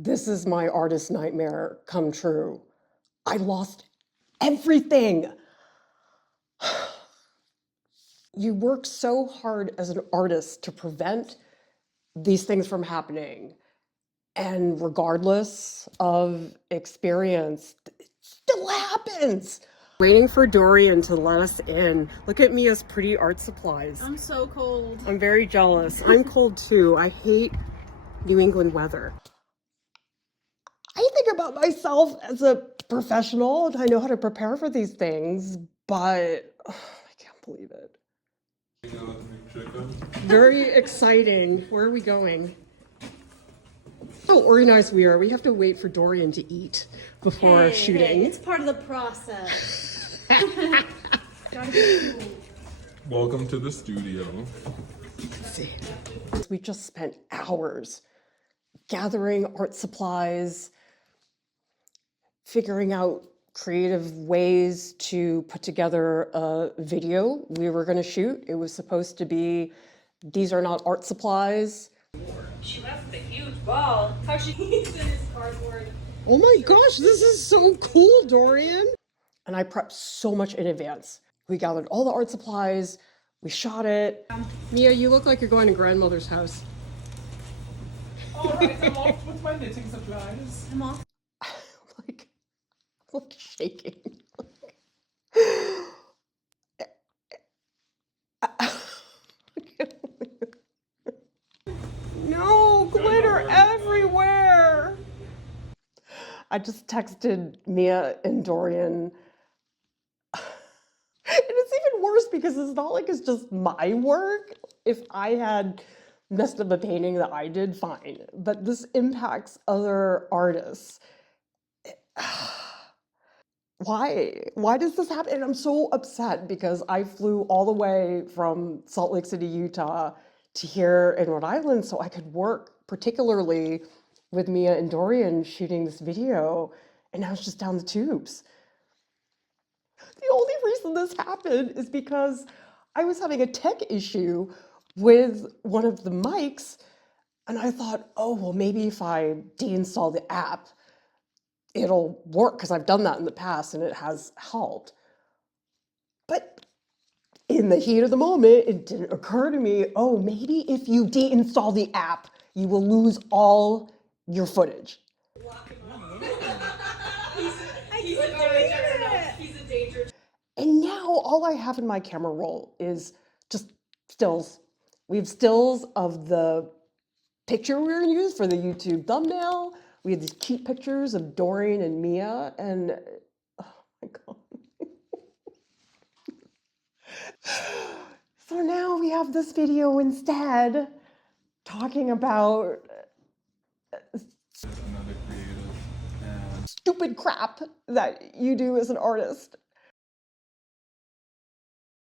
This is my artist nightmare come true. I lost everything. You work so hard as an artist to prevent these things from happening. And regardless of experience, it still happens. Waiting for Dorian to let us in. Look at Mia's pretty art supplies. I'm so cold. I'm very jealous. I'm cold too. I hate New England weather. I think about myself as a professional and I know how to prepare for these things, but I can't believe it. Very exciting. Where are we going? How organized we are. We have to wait for Dorian to eat before shooting. Hey, it's part of the process. Welcome to the studio. Let's see. We just spent hours gathering art supplies, figuring out creative ways to put together a video we were going to shoot. It was supposed to be, these are not art supplies. She left the huge ball. How she eats in his cardboard. Oh my gosh, this is so cool, Dorian. And I prepped so much in advance. We gathered all the art supplies, we shot it. Mia, you look like you're going to grandmother's house. All right, I'm off with my knitting supplies. I'm off. like shaking. No, glitter everywhere. I just texted Mia and Dorian. And it's even worse because it's not like it's just my work. If I had messed up a painting that I did, fine. But this impacts other artists. Why? Why does this happen? And I'm so upset because I flew all the way from Salt Lake City, Utah to here in Rhode Island so I could work particularly with Mia and Dorian shooting this video, and now it's just down the tubes. The only reason this happened is because I was having a tech issue with one of the mics, and I thought, oh, well, maybe if I deinstall the app, it'll work, because I've done that in the past and it has helped. But in the heat of the moment, it didn't occur to me, oh, maybe if you deinstall the app, you will lose all your footage. He's a danger. And now all I have in my camera roll is just stills. We have stills of the picture we were gonna use for the YouTube thumbnail. We had these cute pictures of Dorian and Mia, and oh my God. So now we have this video instead, talking about stupid crap that you do as an artist.